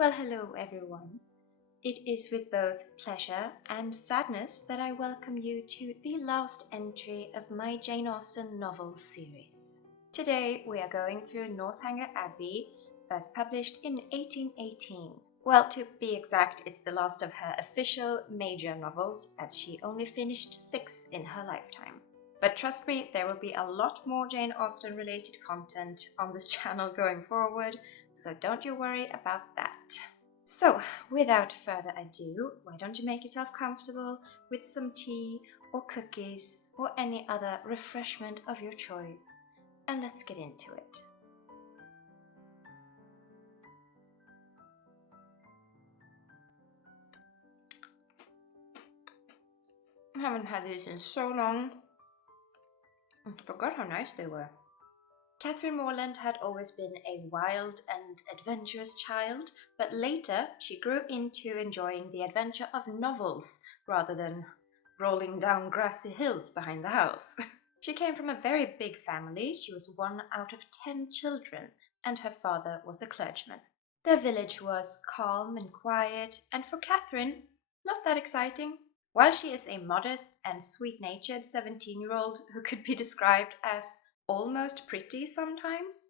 Well, hello everyone. It is with both pleasure and sadness that I welcome you to the last entry of my Jane Austen novel series. Today we are going through Northanger Abbey, first published in 1818. Well, to be exact, it's the last of her official major novels, as she only finished 6 in her lifetime. But trust me, there will be a lot more Jane Austen related content on this channel going forward, so don't you worry about that. So, without further ado, why don't you make yourself comfortable with some tea or cookies or any other refreshment of your choice, and let's get into it. I haven't had these in so long. I forgot how nice they were. Catherine Morland had always been a wild and adventurous child, but later she grew into enjoying the adventure of novels rather than rolling down grassy hills behind the house. She came from a very big family. She was 1 out of 10 children, and her father was a clergyman. Their village was calm and quiet, and for Catherine, not that exciting. While she is a modest and sweet-natured 17-year-old who could be described as almost pretty sometimes,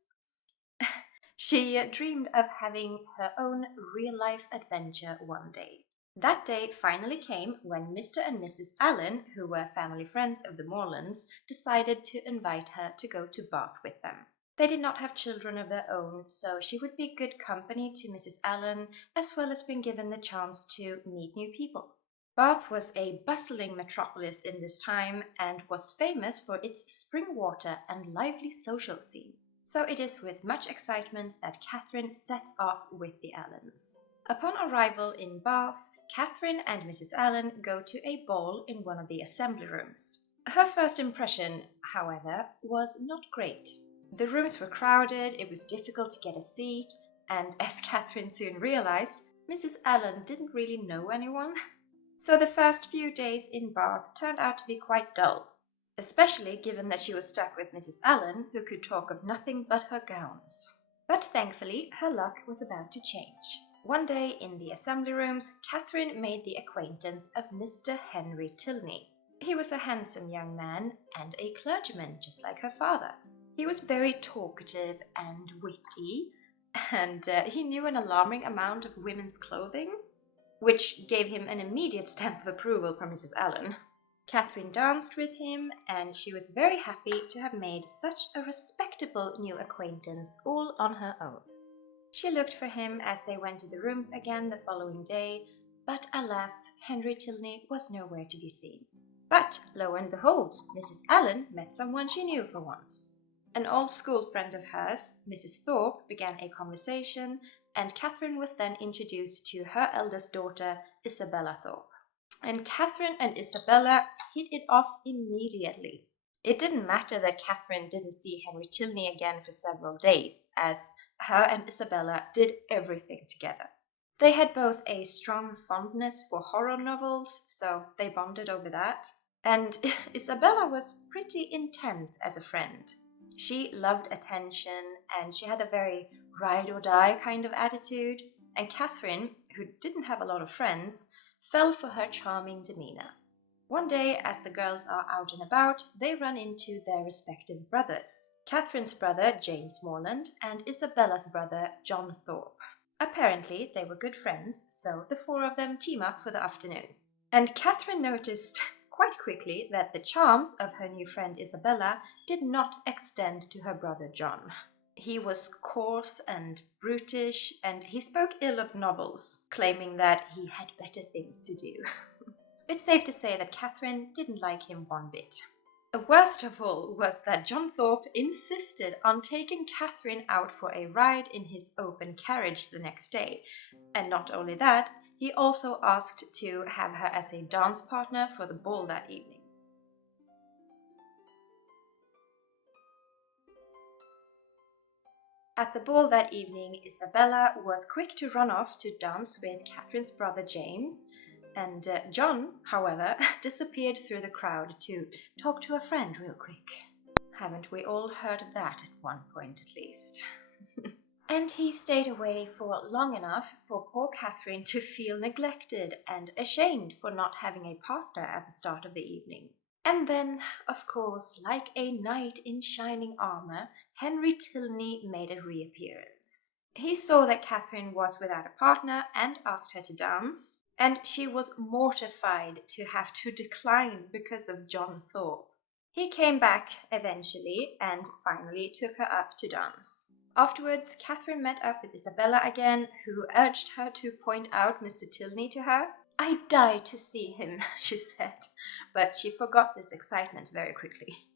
she dreamed of having her own real-life adventure one day. That day finally came when Mr. and Mrs. Allen, who were family friends of the Morlands, decided to invite her to go to Bath with them. They did not have children of their own, so she would be good company to Mrs. Allen, as well as being given the chance to meet new people. Bath was a bustling metropolis in this time and was famous for its spring water and lively social scene. So it is with much excitement that Catherine sets off with the Allens. Upon arrival in Bath, Catherine and Mrs. Allen go to a ball in one of the assembly rooms. Her first impression, however, was not great. The rooms were crowded, it was difficult to get a seat, and as Catherine soon realized, Mrs. Allen didn't really know anyone. So the first few days in Bath turned out to be quite dull, especially given that she was stuck with Mrs. Allen, who could talk of nothing but her gowns. But thankfully, her luck was about to change. One day in the assembly rooms, Catherine made the acquaintance of Mr. Henry Tilney. He was a handsome young man and a clergyman, just like her father. He was very talkative and witty, and he knew an alarming amount of women's clothing, which gave him an immediate stamp of approval from Mrs. Allen. Catherine danced with him, and she was very happy to have made such a respectable new acquaintance all on her own. She looked for him as they went to the rooms again the following day, but alas, Henry Tilney was nowhere to be seen. But, lo and behold, Mrs. Allen met someone she knew for once. An old school friend of hers, Mrs. Thorpe, began a conversation, and Catherine was then introduced to her eldest daughter, Isabella Thorpe. And Catherine and Isabella hit it off immediately. It didn't matter that Catherine didn't see Henry Tilney again for several days, as her and Isabella did everything together. They had both a strong fondness for horror novels, so they bonded over that. And Isabella was pretty intense as a friend. She loved attention, and she had a very ride-or-die kind of attitude, and Catherine, who didn't have a lot of friends, fell for her charming demeanor. One day, as the girls are out and about, they run into their respective brothers. Catherine's brother, James Morland, and Isabella's brother, John Thorpe. Apparently, they were good friends, so the 4 of them team up for the afternoon. And Catherine noticed quite quickly that the charms of her new friend Isabella did not extend to her brother John. He was coarse and brutish, and he spoke ill of novels, claiming that he had better things to do. It's safe to say that Catherine didn't like him one bit. The worst of all was that John Thorpe insisted on taking Catherine out for a ride in his open carriage the next day, and not only that, he also asked to have her as a dance partner for the ball that evening. At the ball that evening, Isabella was quick to run off to dance with Catherine's brother James, and John, however, disappeared through the crowd to talk to a friend real quick. Haven't we all heard that at one point at least? And he stayed away for long enough for poor Catherine to feel neglected and ashamed for not having a partner at the start of the evening. And then, of course, like a knight in shining armor, Henry Tilney made a reappearance. He saw that Catherine was without a partner and asked her to dance, and she was mortified to have to decline because of John Thorpe. He came back eventually and finally took her up to dance. Afterwards, Catherine met up with Isabella again, who urged her to point out Mr. Tilney to her. "I die to see him," she said, but she forgot this excitement very quickly.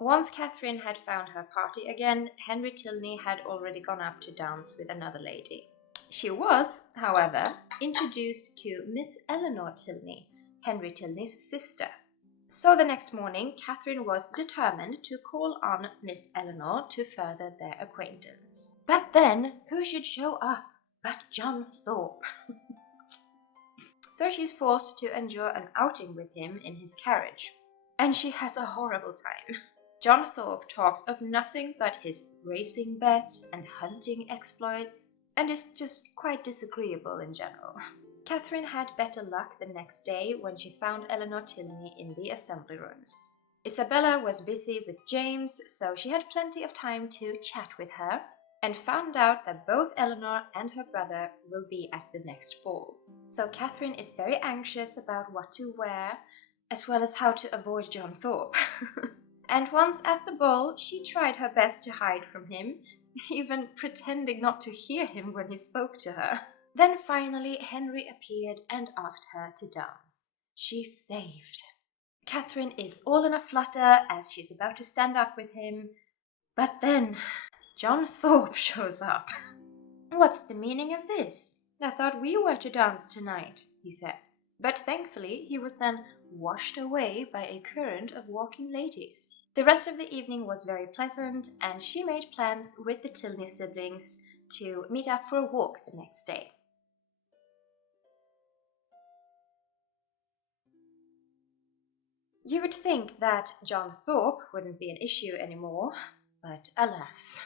Once Catherine had found her party again, Henry Tilney had already gone up to dance with another lady. She was, however, introduced to Miss Eleanor Tilney, Henry Tilney's sister. So the next morning, Catherine was determined to call on Miss Eleanor to further their acquaintance. But then, who should show up but John Thorpe? So she's forced to endure an outing with him in his carriage. And she has a horrible time. John Thorpe talks of nothing but his racing bets and hunting exploits, and is just quite disagreeable in general. Catherine had better luck the next day when she found Eleanor Tilney in the assembly rooms. Isabella was busy with James, so she had plenty of time to chat with her, and found out that both Eleanor and her brother will be at the next ball. So Catherine is very anxious about what to wear, as well as how to avoid John Thorpe. And once at the ball, she tried her best to hide from him, even pretending not to hear him when he spoke to her. Then finally Henry appeared and asked her to dance. She's saved. Catherine is all in a flutter as she's about to stand up with him, but then John Thorpe shows up. "What's the meaning of this? I thought we were to dance tonight," he says. But thankfully he was then washed away by a current of walking ladies. The rest of the evening was very pleasant, and she made plans with the Tilney siblings to meet up for a walk the next day. You would think that John Thorpe wouldn't be an issue anymore, but alas.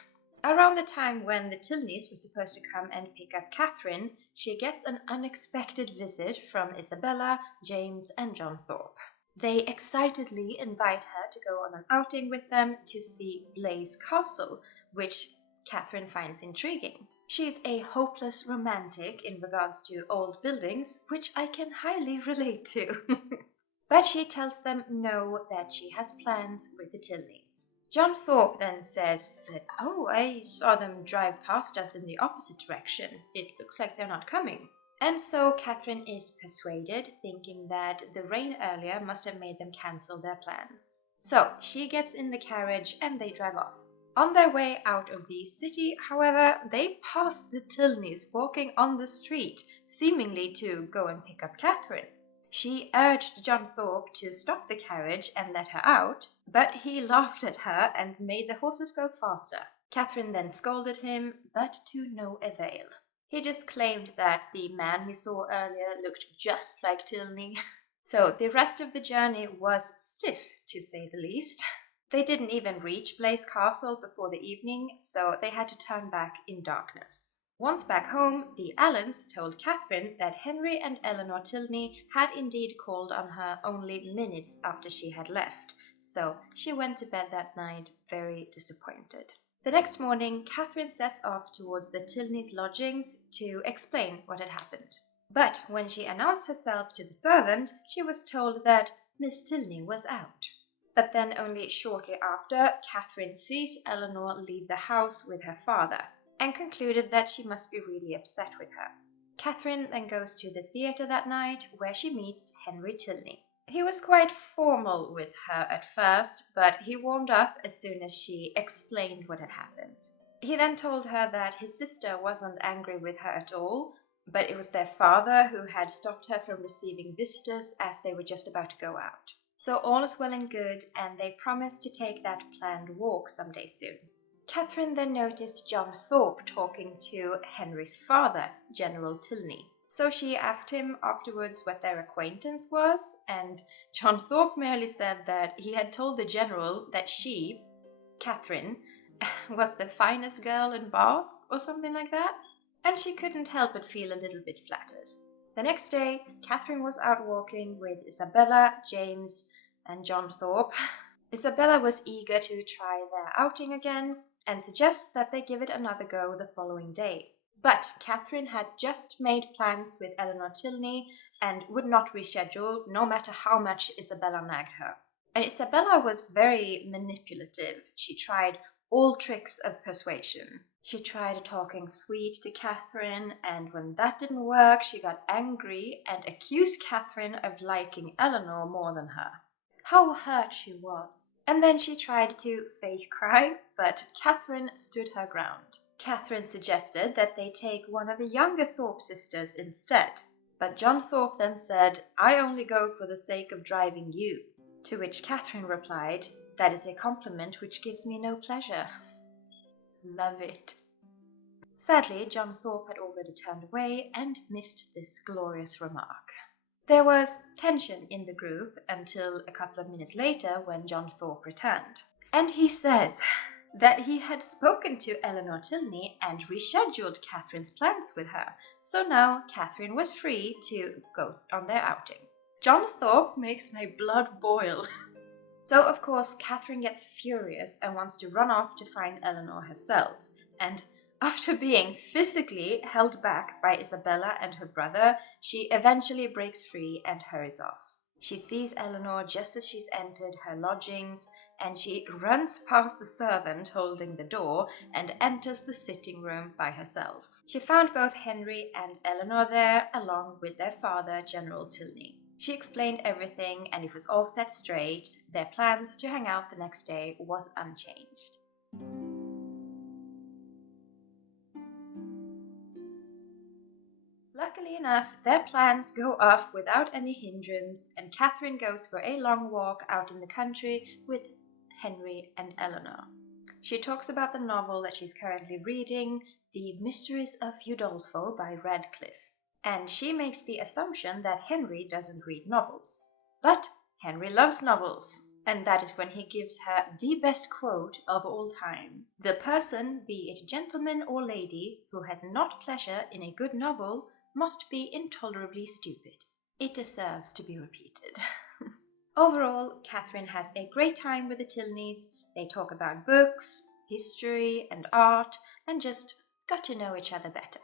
Around the time when the Tilneys were supposed to come and pick up Catherine, she gets an unexpected visit from Isabella, James, and John Thorpe. They excitedly invite her to go on an outing with them to see Blaise Castle, which Catherine finds intriguing. She's a hopeless romantic in regards to old buildings, which I can highly relate to. But she tells them no, that she has plans with the Tilneys. John Thorpe then says, "Oh, I saw them drive past us in the opposite direction. It looks like they're not coming." And so Catherine is persuaded, thinking that the rain earlier must have made them cancel their plans. So she gets in the carriage and they drive off. On their way out of the city, however, they pass the Tilneys walking on the street, seemingly to go and pick up Catherine. She urged John Thorpe to stop the carriage and let her out, but he laughed at her and made the horses go faster. Catherine then scolded him, but to no avail. He just claimed that the man he saw earlier looked just like Tilney. So the rest of the journey was stiff, to say the least. They didn't even reach Blaise Castle before the evening, so they had to turn back in darkness. Once back home, the Allens told Catherine that Henry and Eleanor Tilney had indeed called on her only minutes after she had left, so she went to bed that night very disappointed. The next morning, Catherine sets off towards the Tilneys' lodgings to explain what had happened. But when she announced herself to the servant, she was told that Miss Tilney was out. But then only shortly after, Catherine sees Eleanor leave the house with her father, and concluded that she must be really upset with her. Catherine then goes to the theatre that night, where she meets Henry Tilney. He was quite formal with her at first, but he warmed up as soon as she explained what had happened. He then told her that his sister wasn't angry with her at all, but it was their father who had stopped her from receiving visitors as they were just about to go out. So all is well and good, and they promised to take that planned walk someday soon. Catherine then noticed John Thorpe talking to Henry's father, General Tilney. So she asked him afterwards what their acquaintance was, and John Thorpe merely said that he had told the general that she, Catherine, was the finest girl in Bath, or something like that, and she couldn't help but feel a little bit flattered. The next day, Catherine was out walking with Isabella, James, and John Thorpe. Isabella was eager to try their outing again and suggested that they give it another go the following day. But Catherine had just made plans with Eleanor Tilney and would not reschedule, no matter how much Isabella nagged her. And Isabella was very manipulative. She tried all tricks of persuasion. She tried talking sweet to Catherine, and when that didn't work, she got angry and accused Catherine of liking Eleanor more than her. How hurt she was. And then she tried to fake cry, but Catherine stood her ground. Catherine suggested that they take one of the younger Thorpe sisters instead. But John Thorpe then said, "I only go for the sake of driving you." To which Catherine replied, "That is a compliment which gives me no pleasure." Love it. Sadly, John Thorpe had already turned away and missed this glorious remark. There was tension in the group until a couple of minutes later when John Thorpe returned. And he says that he had spoken to Eleanor Tilney and rescheduled Catherine's plans with her, so now Catherine was free to go on their outing. John Thorpe makes my blood boil. So, of course, Catherine gets furious and wants to run off to find Eleanor herself. And after being physically held back by Isabella and her brother, she eventually breaks free and hurries off. She sees Eleanor just as she's entered her lodgings, and she runs past the servant holding the door and enters the sitting room by herself. She found both Henry and Eleanor there, along with their father, General Tilney. She explained everything, and it was all set straight. Their plans to hang out the next day was unchanged. Luckily enough, their plans go off without any hindrance, and Catherine goes for a long walk out in the country with Henry and Eleanor. She talks about the novel that she's currently reading, The Mysteries of Udolpho by Radcliffe. And she makes the assumption that Henry doesn't read novels. But Henry loves novels. And that is when he gives her the best quote of all time. "The person, be it gentleman or lady, who has not pleasure in a good novel must be intolerably stupid." It deserves to be repeated. Overall, Catherine has a great time with the Tilneys. They talk about books, history, and art, and just got to know each other better.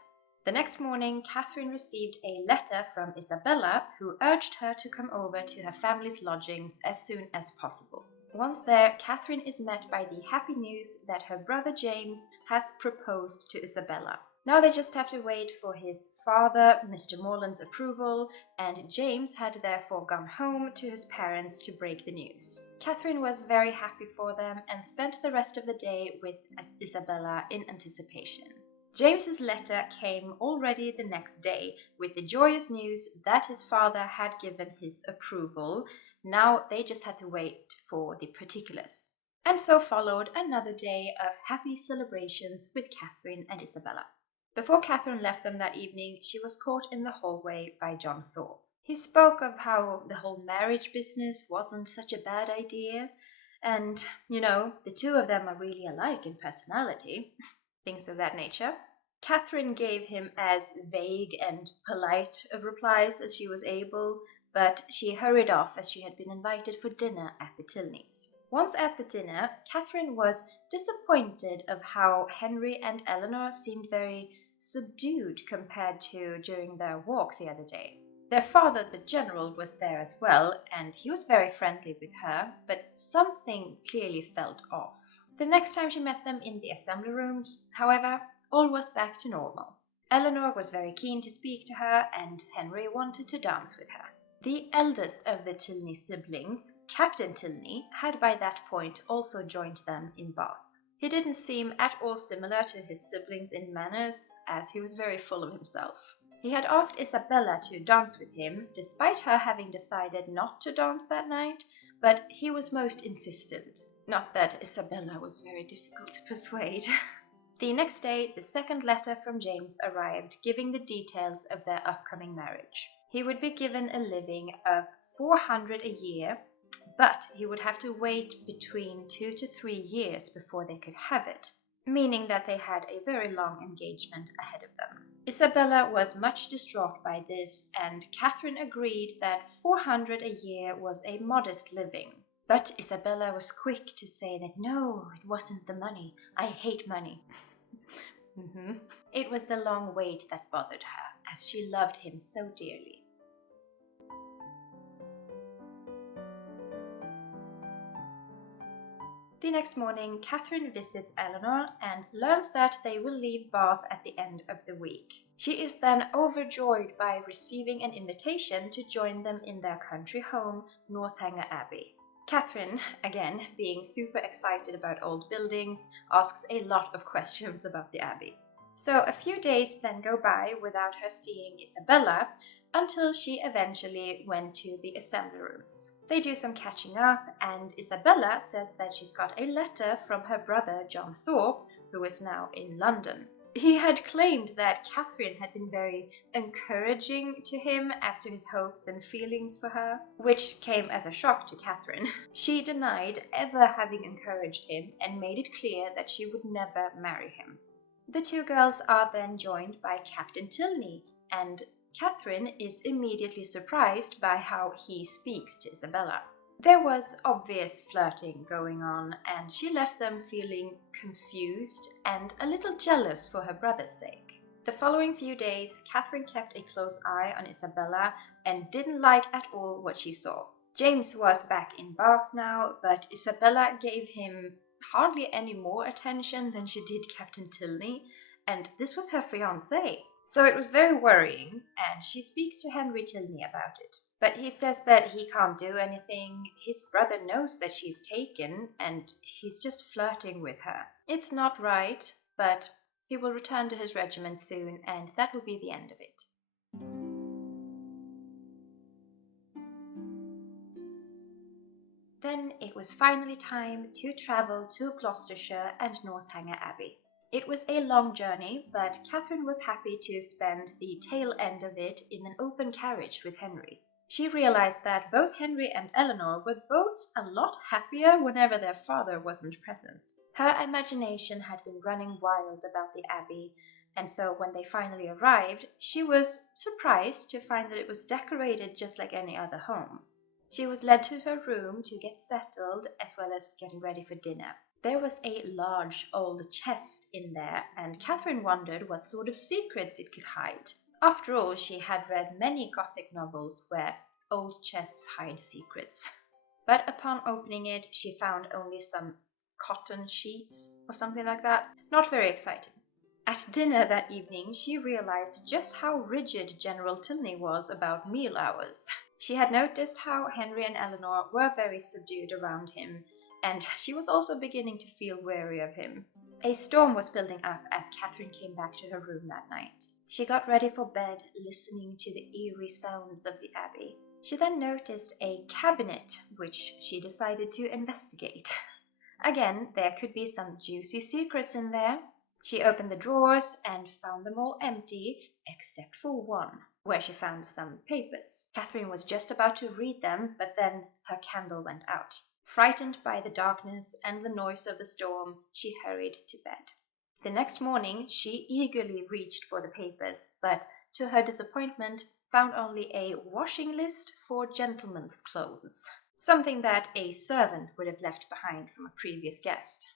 The next morning, Catherine received a letter from Isabella, who urged her to come over to her family's lodgings as soon as possible. Once there, Catherine is met by the happy news that her brother James has proposed to Isabella. Now they just have to wait for his father, Mr. Morland's approval, and James had therefore gone home to his parents to break the news. Catherine was very happy for them and spent the rest of the day with Isabella in anticipation. James's letter came already the next day with the joyous news that his father had given his approval. Now they just had to wait for the particulars. And so followed another day of happy celebrations with Catherine and Isabella. Before Catherine left them that evening, she was caught in the hallway by John Thorpe. He spoke of how the whole marriage business wasn't such a bad idea, and, the two of them are really alike in personality. Things of that nature. Catherine gave him as vague and polite of replies as she was able, but she hurried off as she had been invited for dinner at the Tilneys. Once at the dinner, Catherine was disappointed of how Henry and Eleanor seemed very subdued compared to during their walk the other day. Their father, the general, was there as well, and he was very friendly with her, but something clearly felt off. The next time she met them in the assembly rooms, however, all was back to normal. Eleanor was very keen to speak to her, and Henry wanted to dance with her. The eldest of the Tilney siblings, Captain Tilney, had by that point also joined them in Bath. He didn't seem at all similar to his siblings in manners, as he was very full of himself. He had asked Isabella to dance with him, despite her having decided not to dance that night, but he was most insistent. Not that Isabella was very difficult to persuade. The next day, the second letter from James arrived, giving the details of their upcoming marriage. He would be given a living of 400 a year, but he would have to wait between 2 to 3 years before they could have it. meaning that they had a very long engagement ahead of them. Isabella was much distraught by this, and Catherine agreed that 400 a year was a modest living. But Isabella was quick to say that no, it wasn't the money. I hate money. It was the long wait that bothered her, as she loved him so dearly. The next morning, Catherine visits Eleanor and learns that they will leave Bath at the end of the week. She is then overjoyed by receiving an invitation to join them in their country home, Northanger Abbey. Catherine, again being super excited about old buildings, asks a lot of questions about the Abbey. So a few days then go by without her seeing Isabella until she eventually went to the assembly rooms. They do some catching up, and Isabella says that she's got a letter from her brother John Thorpe, who is now in London. He had claimed that Catherine had been very encouraging to him as to his hopes and feelings for her, which came as a shock to Catherine. She denied ever having encouraged him and made it clear that she would never marry him. The two girls are then joined by Captain Tilney, and Catherine is immediately surprised by how he speaks to Isabella. There was obvious flirting going on, and she left them feeling confused and a little jealous for her brother's sake. The following few days, Catherine kept a close eye on Isabella and didn't like at all what she saw. James was back in Bath now, but Isabella gave him hardly any more attention than she did Captain Tilney, and this was her fiancé. So it was very worrying, and she speaks to Henry Tilney about it. But he says that he can't do anything. His brother knows that she's taken, and he's just flirting with her. It's not right, but he will return to his regiment soon, and that will be the end of it. Then it was finally time to travel to Gloucestershire and Northanger Abbey. It was a long journey, but Catherine was happy to spend the tail end of it in an open carriage with Henry. She realized that both Henry and Eleanor were both a lot happier whenever their father wasn't present. Her imagination had been running wild about the Abbey, and so when they finally arrived, she was surprised to find that it was decorated just like any other home. She was led to her room to get settled, as well as getting ready for dinner. There was a large old chest in there, and Catherine wondered what sort of secrets it could hide. After all, she had read many Gothic novels where old chests hide secrets. But upon opening it, she found only some cotton sheets or something like that. Not very exciting. At dinner that evening, she realized just how rigid General Tilney was about meal hours. She had noticed how Henry and Eleanor were very subdued around him, and she was also beginning to feel wary of him. A storm was building up as Catherine came back to her room that night. She got ready for bed, listening to the eerie sounds of the Abbey. She then noticed a cabinet, which she decided to investigate. Again, there could be some juicy secrets in there. She opened the drawers and found them all empty, except for one, where she found some papers. Catherine was just about to read them, but then her candle went out. Frightened by the darkness and the noise of the storm, she hurried to bed. The next morning, she eagerly reached for the papers, but to her disappointment, found only a washing list for gentlemen's clothes, something that a servant would have left behind from a previous guest.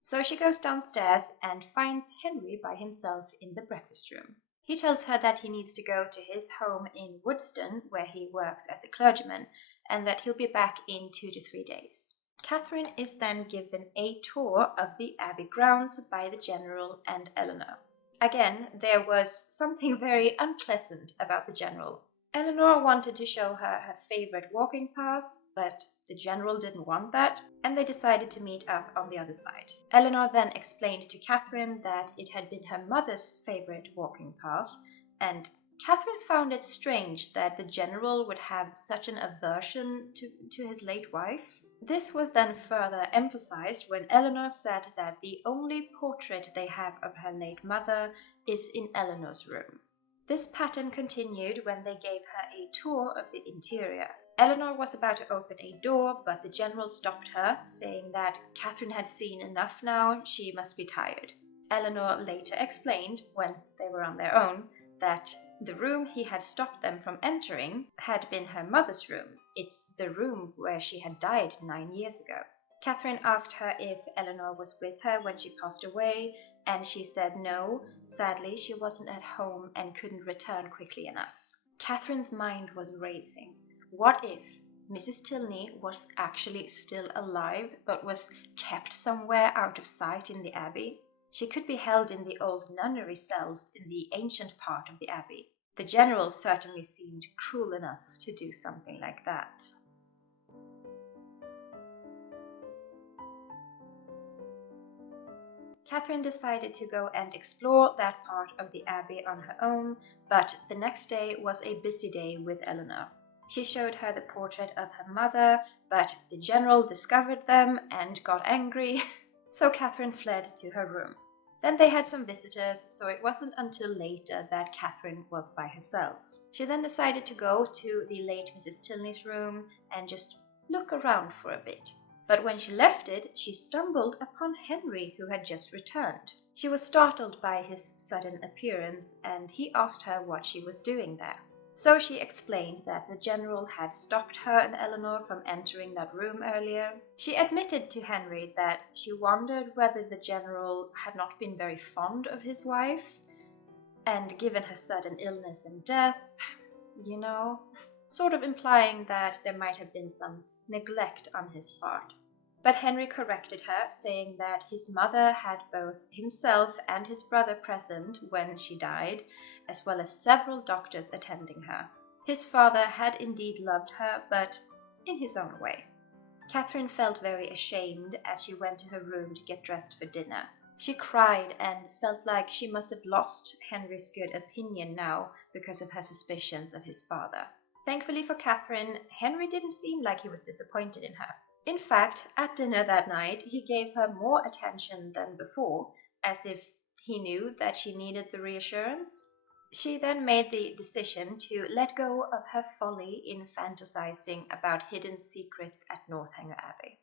So she goes downstairs and finds Henry by himself in the breakfast room. He tells her that he needs to go to his home in Woodston, where he works as a clergyman, and that he'll be back in 2 to 3 days. Catherine is then given a tour of the Abbey grounds by the General and Eleanor. Again, there was something very unpleasant about the General. Eleanor wanted to show her her favorite walking path, but the General didn't want that, and they decided to meet up on the other side. Eleanor then explained to Catherine that it had been her mother's favorite walking path, and Catherine found it strange that the General would have such an aversion to his late wife. This was then further emphasized when Eleanor said that the only portrait they have of her late mother is in Eleanor's room. This pattern continued when they gave her a tour of the interior. Eleanor was about to open a door, but the general stopped her, saying that Catherine had seen enough now, she must be tired. Eleanor later explained, when they were on their own, that the room he had stopped them from entering had been her mother's room. It's the room where she had died 9 years ago. Catherine asked her if Eleanor was with her when she passed away, and she said no. Sadly, she wasn't at home and couldn't return quickly enough. Catherine's mind was racing. What if Mrs. Tilney was actually still alive, but was kept somewhere out of sight in the abbey? She could be held in the old nunnery cells in the ancient part of the abbey. The general certainly seemed cruel enough to do something like that. Catherine decided to go and explore that part of the abbey on her own, but the next day was a busy day with Eleanor. She showed her the portrait of her mother, but the general discovered them and got angry, so Catherine fled to her room. Then they had some visitors, so it wasn't until later that Catherine was by herself. She then decided to go to the late Mrs. Tilney's room and just look around for a bit. But when she left it, she stumbled upon Henry, who had just returned. She was startled by his sudden appearance, and he asked her what she was doing there. So she explained that the general had stopped her and Eleanor from entering that room earlier. She admitted to Henry that she wondered whether the general had not been very fond of his wife, and given her sudden illness and death, sort of implying that there might have been some neglect on his part. But Henry corrected her, saying that his mother had both himself and his brother present when she died, as well as several doctors attending her. His father had indeed loved her, but in his own way. Catherine felt very ashamed as she went to her room to get dressed for dinner. She cried and felt like she must have lost Henry's good opinion now because of her suspicions of his father. Thankfully for Catherine, Henry didn't seem like he was disappointed in her. In fact, at dinner that night, he gave her more attention than before, as if he knew that she needed the reassurance. She then made the decision to let go of her folly in fantasizing about hidden secrets at Northanger Abbey.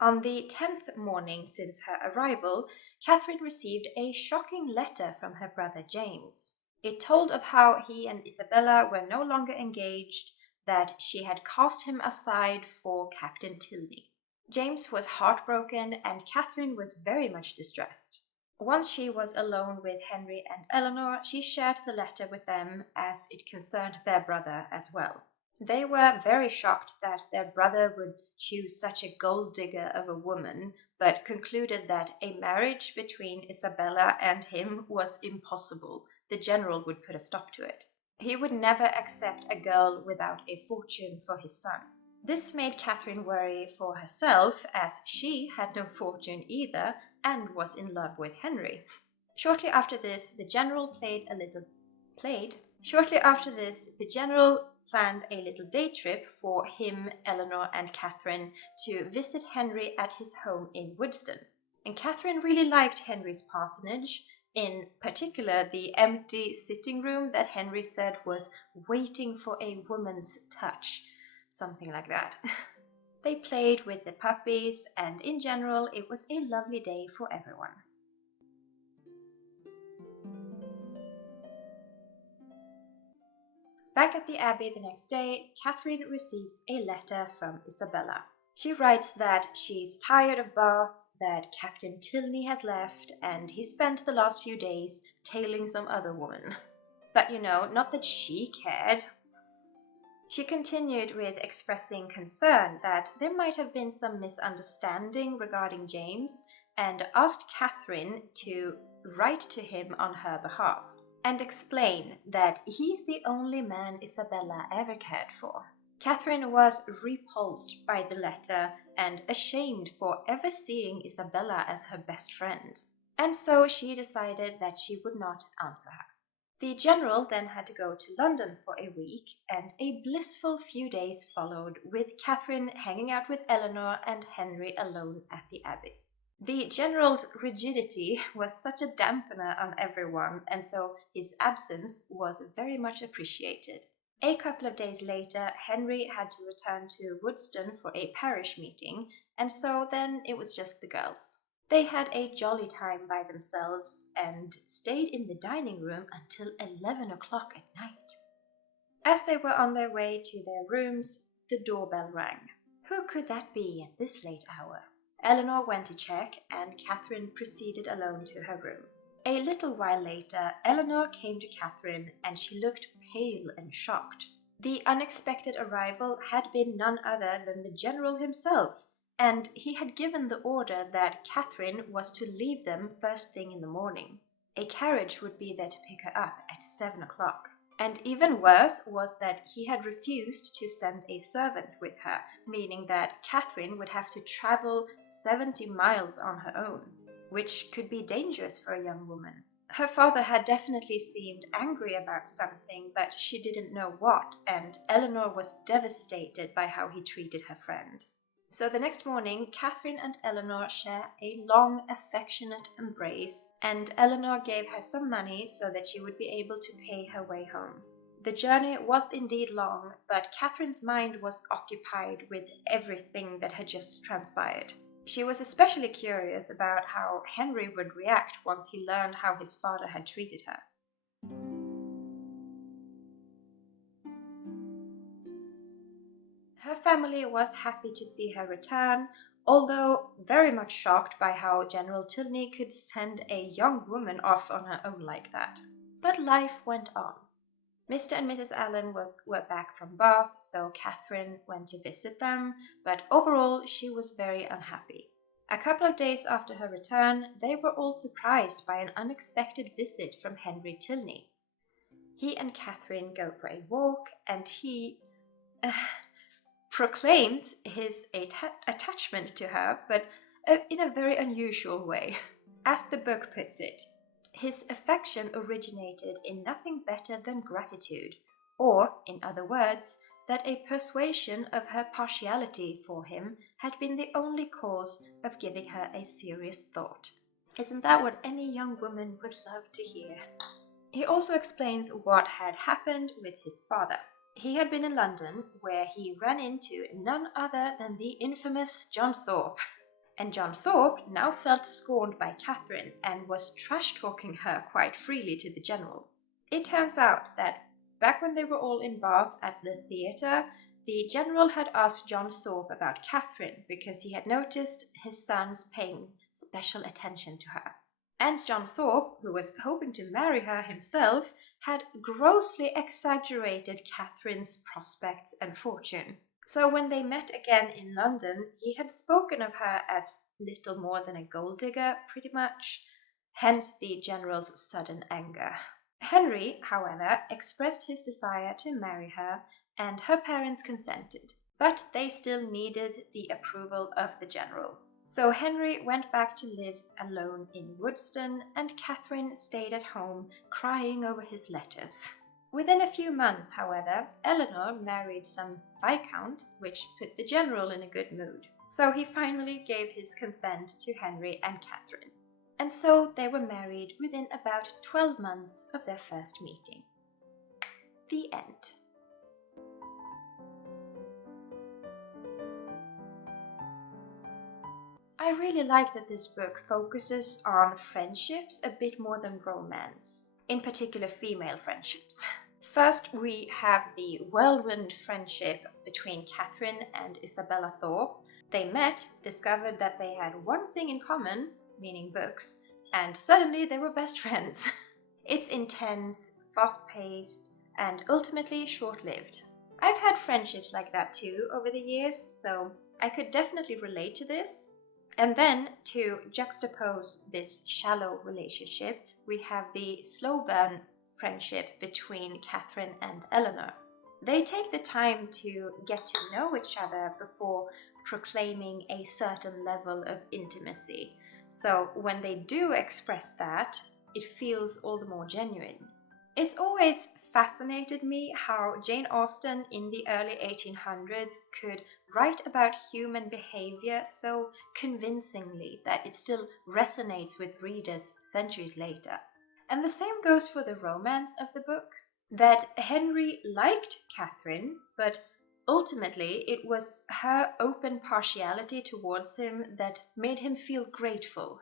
On the 10th morning since her arrival, Catherine received a shocking letter from her brother James. It told of how he and Isabella were no longer engaged, that she had cast him aside for Captain Tilney. James was heartbroken, and Catherine was very much distressed. Once she was alone with Henry and Eleanor, she shared the letter with them, as it concerned their brother as well. They were very shocked that their brother would choose such a gold digger of a woman, but concluded that a marriage between Isabella and him was impossible. The general would put a stop to it. He would never accept a girl without a fortune for his son. This made Catherine worry for herself, as she had no fortune either and was in love with Henry. Shortly after this, the general planned a little day trip for him, Eleanor, and Catherine to visit Henry at his home in Woodston. And Catherine really liked Henry's parsonage, in particular the empty sitting room that Henry said was waiting for a woman's touch. Something like that. They played with the puppies, and in general, it was a lovely day for everyone. Back at the Abbey the next day, Catherine receives a letter from Isabella. She writes that she's tired of Bath, that Captain Tilney has left, and he spent the last few days tailing some other woman. But not that she cared. She continued with expressing concern that there might have been some misunderstanding regarding James, and asked Catherine to write to him on her behalf and explain that he's the only man Isabella ever cared for. Catherine was repulsed by the letter and ashamed for ever seeing Isabella as her best friend, and so she decided that she would not answer her. The general then had to go to London for a week, and a blissful few days followed, with Catherine hanging out with Eleanor and Henry alone at the Abbey. The general's rigidity was such a dampener on everyone, and so his absence was very much appreciated. A couple of days later, Henry had to return to Woodston for a parish meeting, and so then it was just the girls. They had a jolly time by themselves and stayed in the dining room until 11 o'clock at night. As they were on their way to their rooms, the doorbell rang. Who could that be at this late hour? Eleanor went to check, and Catherine proceeded alone to her room. A little while later, Eleanor came to Catherine, and she looked pale and shocked. The unexpected arrival had been none other than the general himself, and he had given the order that Catherine was to leave them first thing in the morning. A carriage would be there to pick her up at 7 o'clock. And even worse was that he had refused to send a servant with her, meaning that Catherine would have to travel 70 miles on her own, which could be dangerous for a young woman. Her father had definitely seemed angry about something, but she didn't know what, and Eleanor was devastated by how he treated her friend. So the next morning, Catherine and Eleanor share a long, affectionate embrace, and Eleanor gave her some money so that she would be able to pay her way home. The journey was indeed long, but Catherine's mind was occupied with everything that had just transpired. She was especially curious about how Henry would react once he learned how his father had treated her. Her family was happy to see her return, although very much shocked by how General Tilney could send a young woman off on her own like that. But life went on. Mr. and Mrs. Allen were back from Bath, so Catherine went to visit them, but overall she was very unhappy. A couple of days after her return, they were all surprised by an unexpected visit from Henry Tilney. He and Catherine go for a walk, and he proclaims his attachment to her, but in a very unusual way. As the book puts it, his affection originated in nothing better than gratitude, or, in other words, that a persuasion of her partiality for him had been the only cause of giving her a serious thought. Isn't that what any young woman would love to hear? He also explains what had happened with his father. He had been in London, where he ran into none other than the infamous John Thorpe. And John Thorpe now felt scorned by Catherine and was trash-talking her quite freely to the general. It turns out that back when they were all in Bath at the theatre, the general had asked John Thorpe about Catherine because he had noticed his sons paying special attention to her. And John Thorpe, who was hoping to marry her himself, had grossly exaggerated Catherine's prospects and fortune. So when they met again in London, he had spoken of her as little more than a gold digger, pretty much, hence the general's sudden anger. Henry, however, expressed his desire to marry her, and her parents consented, but they still needed the approval of the general. So Henry went back to live alone in Woodston, and Catherine stayed at home, crying over his letters. Within a few months, however, Eleanor married some viscount, which put the general in a good mood. So he finally gave his consent to Henry and Catherine. And so they were married within about 12 months of their first meeting. The end. I really like that this book focuses on friendships a bit more than romance, in particular female friendships. First, we have the whirlwind friendship between Catherine and Isabella Thorpe. They met, discovered that they had one thing in common, meaning books, and suddenly they were best friends. It's intense, fast-paced, and ultimately short-lived. I've had friendships like that too over the years, so I could definitely relate to this. And then, to juxtapose this shallow relationship, we have the slow burn friendship between Catherine and Eleanor. They take the time to get to know each other before proclaiming a certain level of intimacy. So when they do express that, it feels all the more genuine. It's always fascinated me how Jane Austen in the early 1800s could write about human behavior so convincingly that it still resonates with readers centuries later. And the same goes for the romance of the book. that Henry liked Catherine, but ultimately it was her open partiality towards him that made him feel grateful,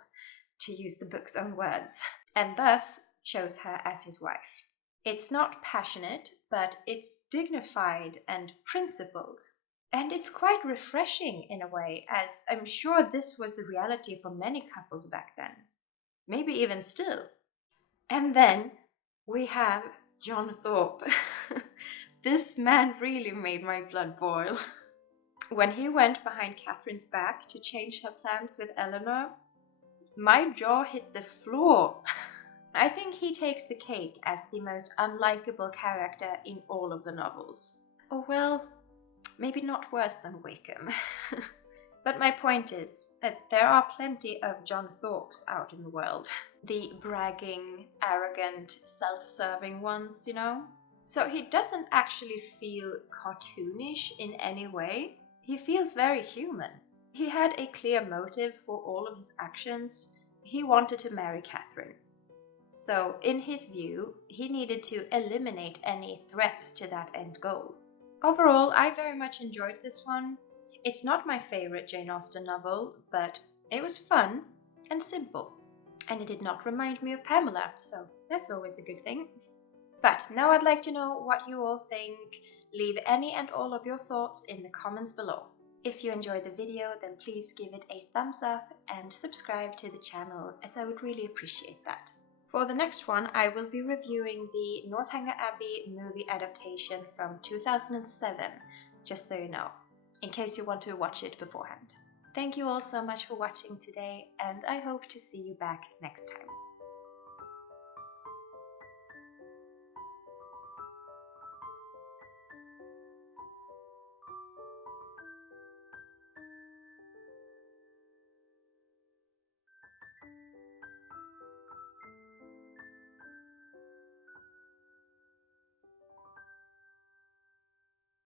to use the book's own words, and thus chose her as his wife. It's not passionate, but it's dignified and principled. And it's quite refreshing in a way, as I'm sure this was the reality for many couples back then. Maybe even still. And then we have John Thorpe. This man really made my blood boil. When he went behind Catherine's back to change her plans with Eleanor, my jaw hit the floor. I think he takes the cake as the most unlikable character in all of the novels. Or well, maybe not worse than Wickham. But my point is that there are plenty of John Thorpes out in the world. The bragging, arrogant, self-serving ones, you know? So he doesn't actually feel cartoonish in any way. He feels very human. He had a clear motive for all of his actions. He wanted to marry Catherine. So, in his view, he needed to eliminate any threats to that end goal. Overall, I very much enjoyed this one. It's not my favorite Jane Austen novel, but it was fun and simple. And it did not remind me of Pamela, so that's always a good thing. But now I'd like to know what you all think. Leave any and all of your thoughts in the comments below. If you enjoyed the video, then please give it a thumbs up and subscribe to the channel, as I would really appreciate that. For the next one, I will be reviewing the Northanger Abbey movie adaptation from 2007, just so you know, in case you want to watch it beforehand. Thank you all so much for watching today, and I hope to see you back next time.